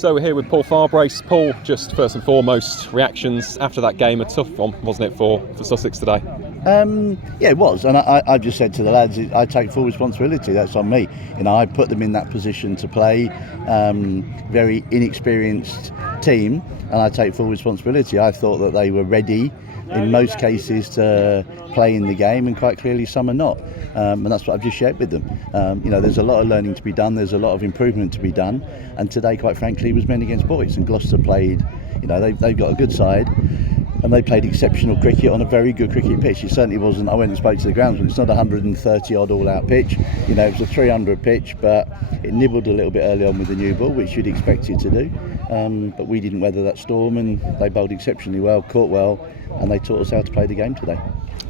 So we're here with Paul Farbrace. Paul, just first and foremost, reactions after that game, a tough one, wasn't it, for Sussex today? Yeah, it was, and I've just said to the lads, I take full responsibility. That's on me. I put them in that position to play. Very inexperienced team, and I take full responsibility. I thought that they were ready in most cases to play in the game, and quite clearly some are not. And that's what I've just shared with them. There's a lot of learning to be done. There's a lot of improvement to be done. And today, quite frankly, was men against boys. And Gloucester played, they've got a good side. And they played exceptional cricket on a very good cricket pitch. It certainly wasn't, I went and spoke to the groundsman, it's not a 130 odd all out pitch. It was a 300 pitch, but it nibbled a little bit early on with the new ball, which you'd expect it to do. But we didn't weather that storm, and they bowled exceptionally well, caught well, and they taught us how to play the game today.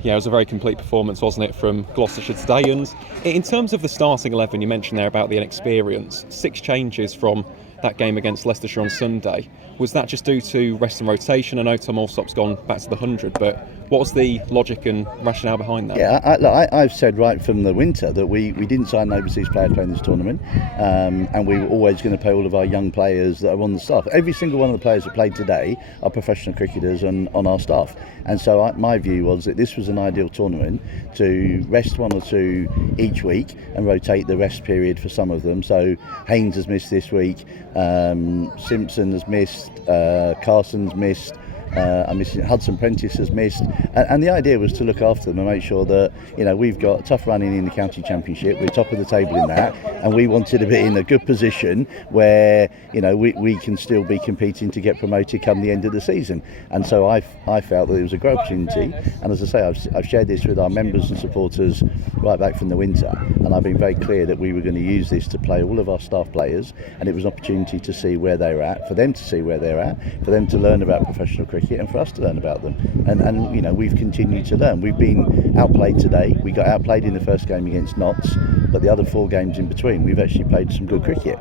Yeah, it was a very complete performance, wasn't it, from Gloucestershire today? And in terms of the starting 11, you mentioned there about the inexperience, 6 changes from that game against Leicestershire on Sunday. Was that just due to rest and rotation? I know Tom Alsop's gone back to the 100, but what was the logic and rationale behind that? Yeah, I've said right from the winter that we didn't sign an overseas player playing this tournament, and we were always going to play all of our young players that are on the staff. Every single one of the players that played today are professional cricketers and on our staff. And so my view was that this was an ideal tournament to rest 1 or 2 each week and rotate the rest period for some of them. So Haynes has missed this week, Simpson has missed, Carson's missed, Hudson Prentice has missed, and the idea was to look after them and make sure that we've got a tough running in the county championship. We're top of the table in that, and we wanted to be in a good position where we can still be competing to get promoted come the end of the season. And so I felt that it was a great opportunity, and as I say, I've shared this with our members and supporters right back from the winter, and I've been very clear that we were going to use this to play all of our staff players, and it was an opportunity to see where they're at, for them to see where they're at, for them to learn about professional cricket, and for us to learn about them. And we've continued to learn. We've been outplayed today. We got outplayed in the first game against Notts, but the other 4 games in between, we've actually played some good cricket.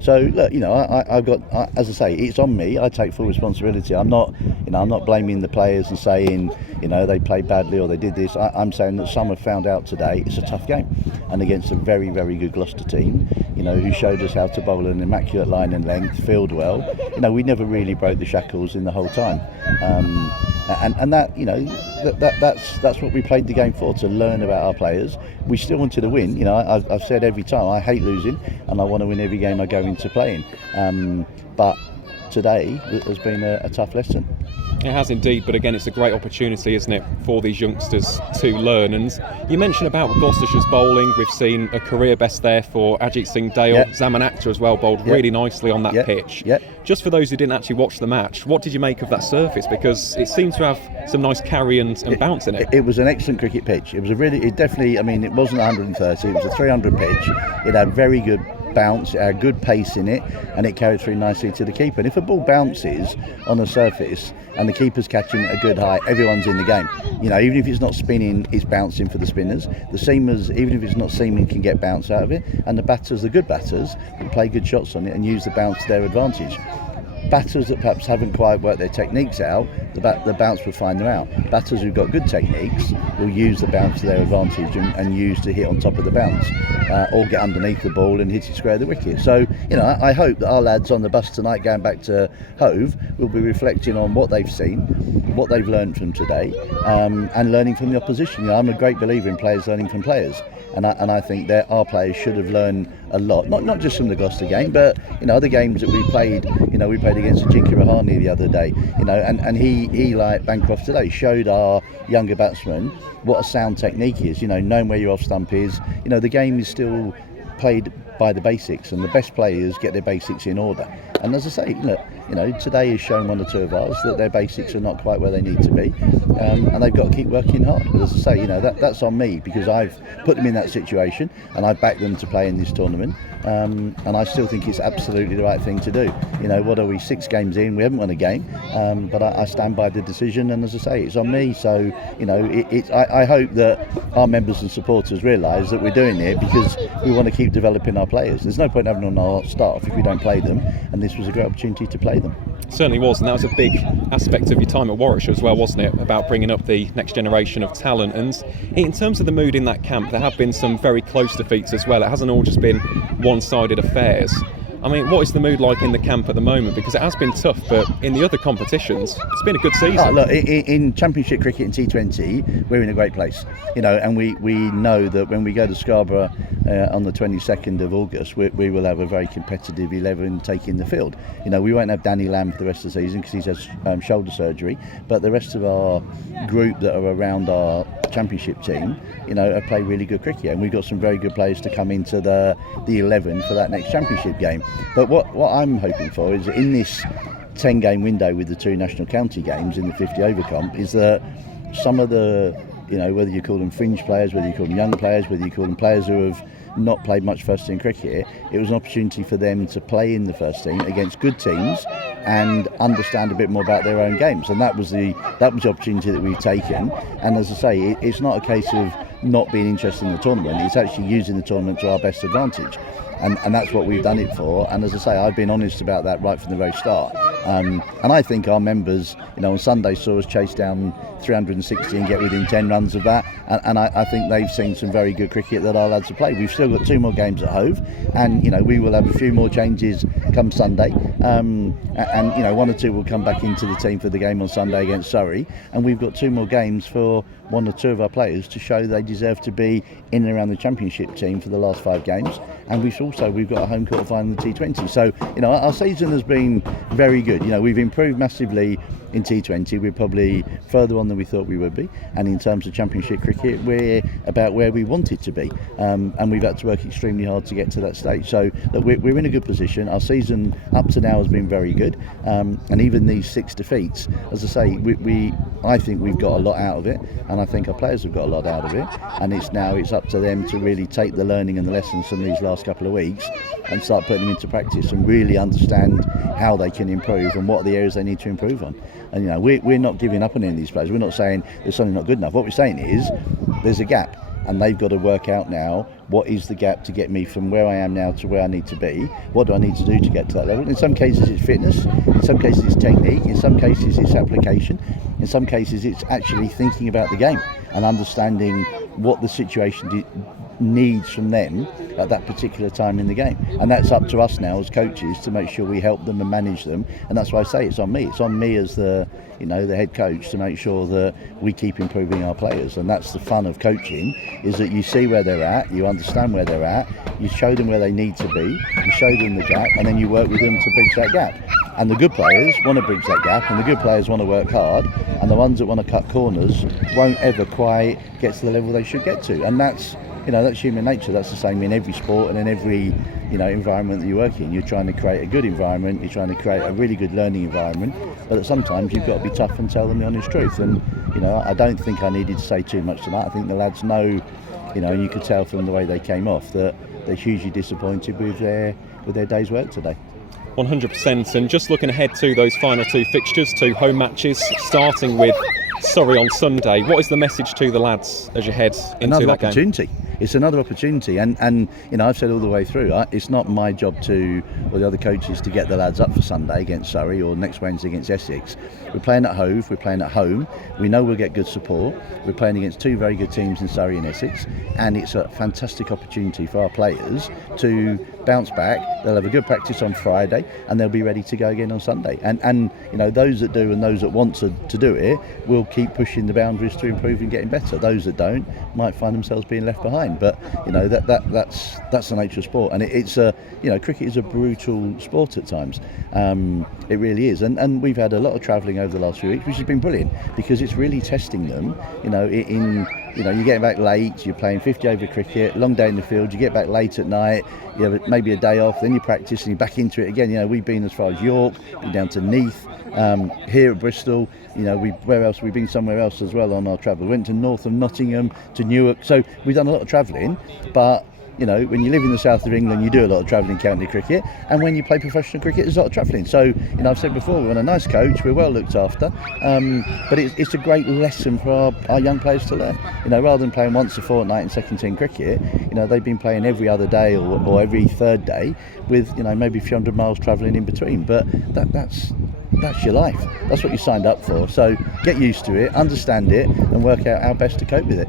So look, I've got, as I say, it's on me. I take full responsibility. I'm not blaming the players and saying, they played badly or they did this. I'm saying that some have found out today it's a tough game, and against a very, very good Gloucester team, who showed us how to bowl an immaculate line and length, field well. We never really broke the shackles in the whole time, and that's what we played the game for, to learn about our players. We still wanted to win. I've said every time, I hate losing, and I want to win every game I go into playing. But today has been a tough lesson. It has indeed, but again, it's a great opportunity, isn't it, for these youngsters to learn. And you mentioned about Gloucestershire's bowling. We've seen a career best there for Ajit Singh Dale. Yep. Zaman Akhtar as well bowled really nicely on that pitch. Yep. Just for those who didn't actually watch the match, what did you make of that surface? Because it seemed to have some nice carry and bounce in it. It was an excellent cricket pitch. It wasn't 130, it was a 300 pitch. It had very good bounce, it had good pace in it, and it carried through nicely to the keeper. And if a ball bounces on a surface and the keeper's catching at a good height, everyone's in the game. Even if it's not spinning, it's bouncing for the spinners. The seamers, even if it's not seaming, can get bounce out of it. And the batters, the good batters, will play good shots on it and use the bounce to their advantage. Batters that perhaps haven't quite worked their techniques out, the bounce will find them out. Batters who've got good techniques will use the bounce to their advantage and use to hit on top of the bounce, or get underneath the ball and hit it square the wicket. So, I hope that our lads on the bus tonight going back to Hove will be reflecting on what they've seen, what they've learned from today, and learning from the opposition. I'm a great believer in players learning from players. And I think that our players should have learned a lot, not just from the Gloucester game, but other games that we played. We played against Ajinkya Rahane the other day, and he like Bancroft today showed our younger batsmen what a sound technique is. Knowing where your off stump is. The game is still played by the basics, and the best players get their basics in order. And as I say, today has shown 1 or 2 of ours that their basics are not quite where they need to be, and they've got to keep working hard. But as I say, that's on me, because I've put them in that situation and I've backed them to play in this tournament, and I still think it's absolutely the right thing to do. What are we, 6 games in? We haven't won a game, but I stand by the decision, and as I say, it's on me. So I hope that our members and supporters realise that we're doing it because we want to keep developing our players. There's no point having on our staff if we don't play them, and this was a great opportunity to play them. Certainly was, and that was a big aspect of your time at Warwickshire as well, wasn't it, about bringing up the next generation of talent. And in terms of the mood in that camp, there have been some very close defeats as well. It hasn't all just been one-sided affairs. I mean, what is the mood like in the camp at the moment? Because it has been tough, but in the other competitions, it's been a good season. Oh, look, in Championship cricket and T20, we're in a great place, and we know that when we go to Scarborough on the 22nd of August, we will have a very competitive 11 taking the field. We won't have Danny Lamb for the rest of the season because he's had shoulder surgery, but the rest of our group that are around our Championship team, have played really good cricket, and we've got some very good players to come into the 11 for that next Championship game. But what I'm hoping for is in this 10-game window with the 2 national county games in the 50 over comp, is that some of the, whether you call them fringe players, whether you call them young players, whether you call them players who have not played much first team cricket, it was an opportunity for them to play in the first team against good teams and understand a bit more about their own games, and that was the opportunity that we've taken. And as I say, it's not a case of not being interested in the tournament, it's actually using the tournament to our best advantage. And that's what we've done it for. And as I say, I've been honest about that right from the very start. And I think our members, on Sunday saw us chase down 360 and get within 10 runs of that. And I think they've seen some very good cricket that our lads have played. We've still got 2 more games at Hove, and we will have a few more changes come Sunday. And 1 or 2 will come back into the team for the game on Sunday against Surrey. And we've got 2 more games for 1 or 2 of our players to show they deserve to be in and around the Championship team for the last 5 games. And we've got a home quarter final in the T20. So, our season has been very good. We've improved massively in T20. We're probably further on than we thought we would be. And in terms of Championship cricket, we're about where we wanted to be. And we've had to work extremely hard to get to that stage. So, look, we're in a good position. Our season up to now has been very good. And even these 6 defeats, as I say, I think we've got a lot out of it. And I think our players have got a lot out of it. And it's up to them to really take the learning and the lessons from these last couple of weeks and start putting them into practice and really understand how they can improve and what are the areas they need to improve on. And we're not giving up on any of these players. We're not saying there's something not good enough. What we're saying is there's a gap, and they've got to work out now, what is the gap to get me from where I am now to where I need to be? What do I need to do to get to that level? In some cases it's fitness, in some cases it's technique, in some cases it's application, in some cases it's actually thinking about the game and understanding what the situation needs from them at that particular time in the game. And that's up to us now as coaches to make sure we help them and manage them. And that's why I say it's on me. It's on me as the head coach to make sure that we keep improving our players. And that's the fun of coaching, is that you see where they're at, you understand where they're at, you show them where they need to be, you show them the gap, and then you work with them to bridge that gap. And the good players want to bridge that gap, and the good players want to work hard, and the ones that want to cut corners won't ever quite get to the level they should get to. And that's human nature. That's the same in every sport and in every environment that you work in. You're trying to create a good environment, you're trying to create a really good learning environment, but sometimes you've got to be tough and tell them the honest truth. And I don't think I needed to say too much tonight. I think the lads know, and you could tell from the way they came off that they're hugely disappointed with their day's work today. 100%. And just looking ahead to those final 2 fixtures, 2 home matches, starting with Surrey on Sunday. What is the message to the lads as you head into that opportunity. game? It's another opportunity, and I've said all the way through, it's not my job or the other coaches to get the lads up for Sunday against Surrey or next Wednesday against Essex. We're playing at Hove, we're playing at home, we know we'll get good support, we're playing against 2 very good teams in Surrey and Essex, and it's a fantastic opportunity for our players to bounce back. They'll have a good practice on Friday and they'll be ready to go again on Sunday. And those that do and those that want to do it will keep pushing the boundaries to improve and getting better. Those that don't might find themselves being left behind. But that's the nature of sport, and it's cricket is a brutal sport at times. It really is, and we've had a lot of travelling over the last few weeks, which has been brilliant because it's really testing them. You're getting back late, you're playing 50 over cricket, long day in the field, you get back late at night, you have maybe a day off, then you practice and you're back into it again. We've been as far as York, been down to Neath, here at Bristol, where else? We've been somewhere else as well on our travel. We went to north of Nottingham, to Newark, so we've done a lot of travelling, but when you live in the south of England, you do a lot of travelling county cricket, and when you play professional cricket, there's a lot of travelling. So, I've said before, we're on a nice coach, we're well looked after, but it's a great lesson for our young players to learn. Rather than playing once a fortnight in second team cricket, they've been playing every other day or every third day with, maybe a few hundred miles travelling in between. But that's your life. That's what you signed up for. So get used to it, understand it, and work out how best to cope with it.